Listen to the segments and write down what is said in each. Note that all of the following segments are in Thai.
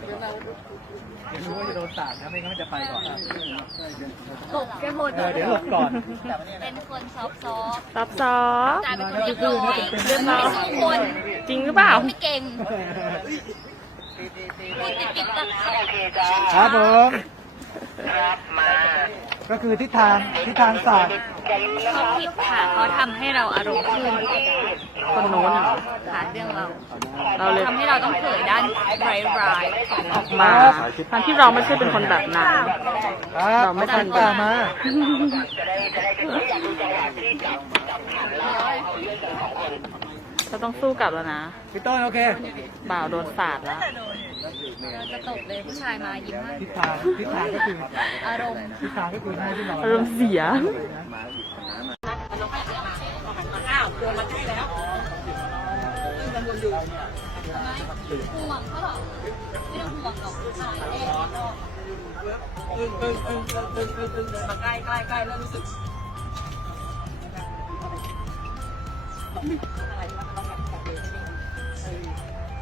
เดี๋ยวรู้ว่าจะโดนตัดแล้วไม่งั้นจะไปก่อนตกบแกหมดเลยเดี๋ยวหลบก่อนเป็นคนซอฟซอฟซอฟจ่ายเป็นคนเรียบร้อยเรื่องคนจริงหรือเปล่า ไม่เก่งคุณติดติดตักครับผมก็คือทิศทาง ทิศทางศาสตร์เขาผิดค่ะเขาทำให้เราอารมณ์ขึ้นคนโน้นค่ะเรื่องเราทำให้เราต้องเผยด้านไร้ไร้ออกมาทั้ที่เราไม่ใช่เป็นคนแบบนั้นเราไม่ทันตามาจะต้องสู้กลับแล้วนะ พี่ต้นโอเคบ่าวโดนสาดแล้วจะตกเลยผู้ชายมายิ้มมากพี่ทาพี่ทาก็คือ อารมณ์พี่ทาก็คือห้าี่เราอารมณ์เสียใกล้ใกลล้เรมรู้สึก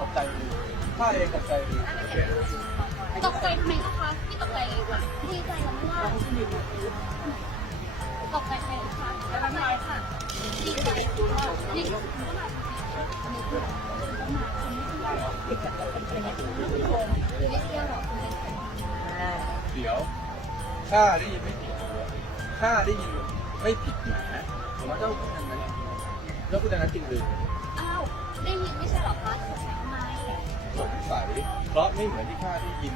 ตกใจใช่ตกใจตกใจทำไมคะ พี่ตกใจเลยค่ะพี่ใจแล้วไม่ว่าตกใจไหมคะไม่ค่ะดีใจดีเดี่ยวข้าได้ยินไม่ผิดข้าได้ยินไม่ผิดหมาผมว่าเจ้าพูดอย่งนั้นเจ้าพูดอย่งนั้นจริงหรืออ้าว ได้ยินไม่ใช่หรอคะเพราะไม่เหมือนที่ข้าได้ยิน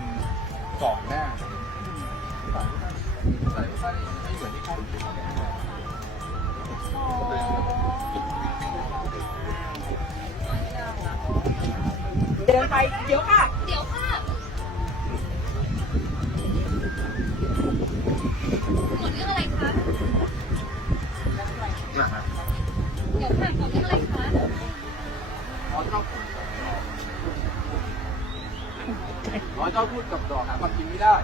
ก่อนหน้าสายข้าไม่เหมือนที่ข้าได้ยินเดินไปเดี๋ยวค่ะเดี๋ยวค่ะหมดเรื่องอะไรคะเดี๋ยวค่ะหมดเรื่องอะไรคะขอเจ้าจ้าพูดกับดอกหาความจริงไม่ได้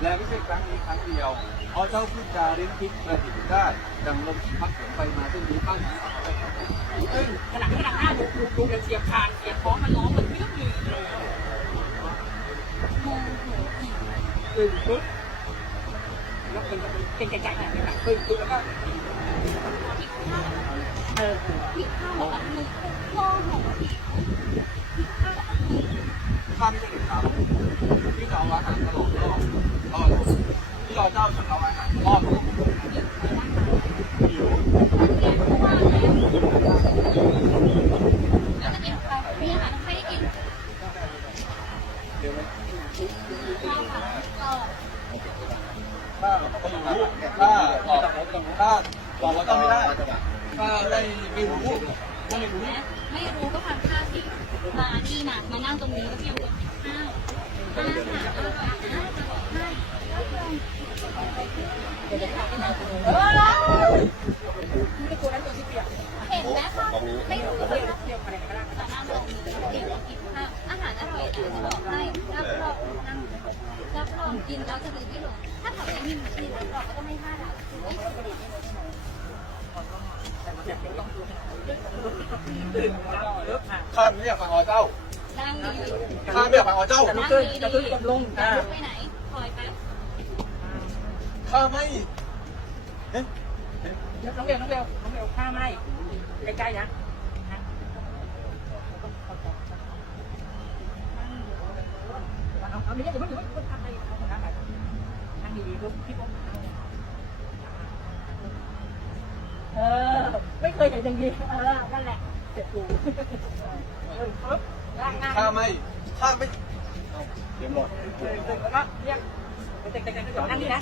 และไม่ใช่ครั้งนี้ครั้งเดียวเพราะเจ้าพูดจาเล่นพิษกระถิ่ได้ดังลมพัดเสียงไปมาเส้นนี้ข้างนี้ขนาดขนาดหน้าดูดูดูเสียคานเสียพรอมมันร้องมันเลื้อมลือเลยมองหัวผตึงปึ๊บแล้วเป็นเป็นใจใจแบบตึงปื๊บแล้วก็เิดข้าวข้าอพ่อข้างที่หนึ่งครับที่จะเอาอาหารตลอดรอบรอบที่เราเจ้าจะเอาอาหารรอบถ้าบอกว่าต้องไม่ได้ถ้าได้ไปถูกต้องไปถูกไหมไม่รู้ก็ทานข้าวสิมาที่นะมานั่งตรงนี้ก็เพียงข้าวข้าวเห็นไหมคะไม่รู้เลยนะเดี๋ยวไปไหนก็ได้แต่นั่งลงเดี๋ยวกินข้าวอาหารอร่อยแต่ชอบไม่รับรองนั่งรับรองกินแล้วจะถือพี่หลงถ้าขับไปมีหมูชิ้นรับรองก็ต้องไม่พลาดอ่ะข้าไม่อยากฟังอ๋อเจ้าข้าไม่อยากฟังอ๋อเจ้าจะขึ้นกับลงาข้าไม่เดี๋ยวน้องเร็วน้องเร็วน้องเร็วข้าไม่ใกล้ๆนะเอ้เออไม่เคยเห็นอย่างนี้เนั่นแหละเจ็บปวดเข้าไม่ข้าไม่ เดี๋ยวหมดเด็กๆก็เรียกเด็กๆก็อย่นั่นนี่นะ